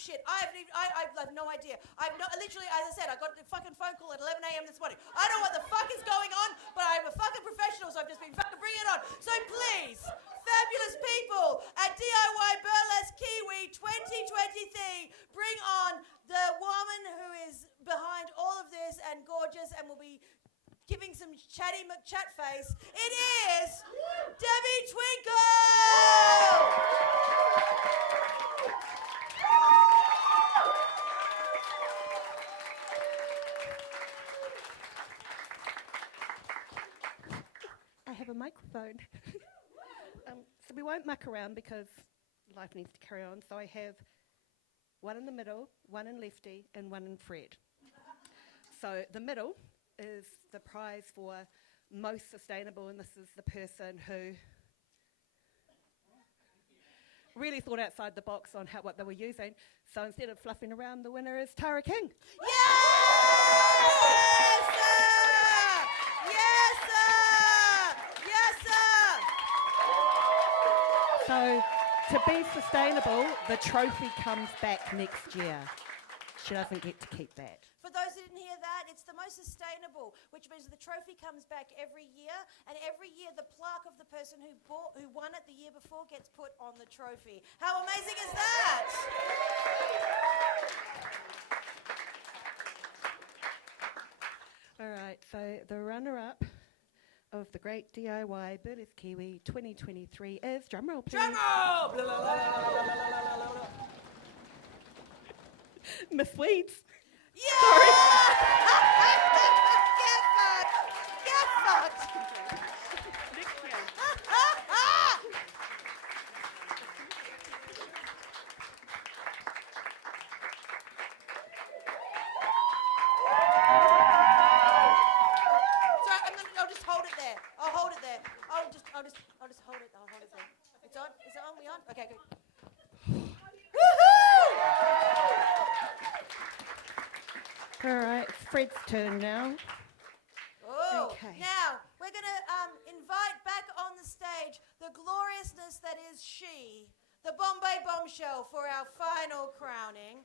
shit. I have no idea. Literally, as I said, I got a fucking phone call at 11 a.m. this morning. I don't know what the fuck is going on, but I'm a fucking professional, so I've just been fucking bringing it on. So please, fabulous people at DIY Burlesque Kiwi 2023, bring on the woman who is behind all of this and gorgeous and will be giving some chatty McChat face. It is Debbie Twinkle! I have a microphone. So we won't muck around because life needs to carry on. So I have one in the middle, one in lefty, and one in Fred. So the middle is the prize for most sustainable, and this is the person who really thought outside the box on what they were using. So instead of fluffing around, the winner is Tara King. Yes, sir! Yes, sir! Yes, sir! So to be sustainable, the trophy comes back next year. She doesn't get to keep that. For those who didn't hear that, it's the most sustainable, which means the trophy comes back every year, and every year the plaque of the person who won it the year before gets put on the trophy. How amazing is that? All right, so the runner-up of the Great DIY Burlesque Kiwi 2023 is, drumroll please. Drumroll! Miss Weeds. Yeah! Sorry. Get fucked! Get fucked! Sorry, I'll just hold it there. I'll hold it there. I'll just hold it. I'll hold it there. It's on? Is it on? We on? Okay, good. Woohoo! All right, it's Fred's turn now. Oh, Okay. Now, we're going to invite back on the stage the gloriousness that is she, the Bombay Bombshell, for our final crowning.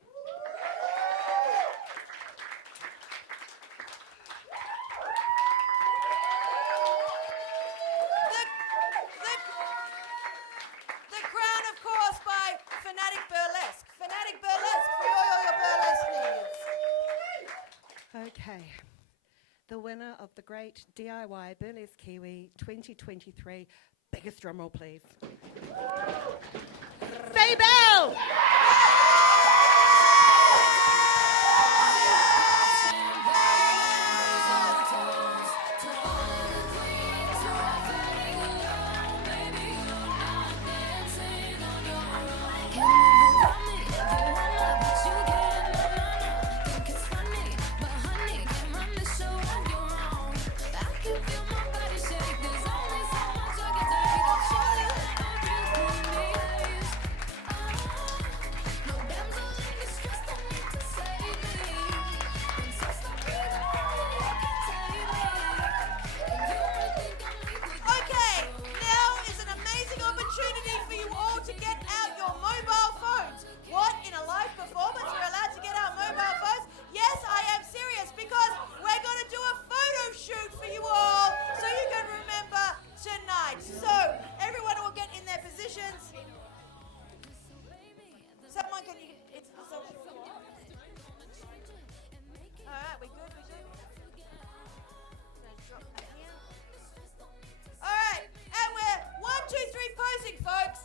The crown, of course, by Fanatic Burlesque. Fanatic Burlesque for all your burlesque needs. Okay. The winner of the Great DIY Burlesque Kiwi 2023. Biggest drum roll, please. Fay Belle! Okay, now is an amazing opportunity for you all to get out your mobile phones. What, in a live performance, we're allowed to get out mobile phones? Yes, I am serious, because we're going to do a photo shoot for you all so you can remember tonight. So, everyone will get in their positions. Someone can... Alright, we good? Alright, and we're 1, 2, 3 posing, folks.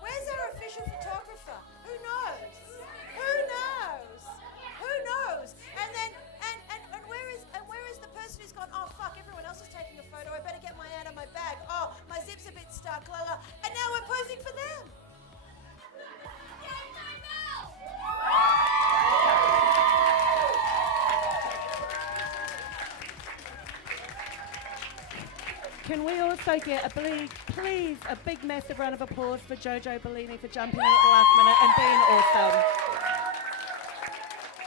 Where's our official photographer? Who knows? Who knows? Who knows? And then and where is the person who's gone, oh fuck, everyone else is taking a photo, I better get mine out of my bag. Oh, my zip's a bit stuck, la la. And now we're posing for them. Can we also get please, a big massive round of applause for Jojo Bellini for jumping in at the last minute and being awesome.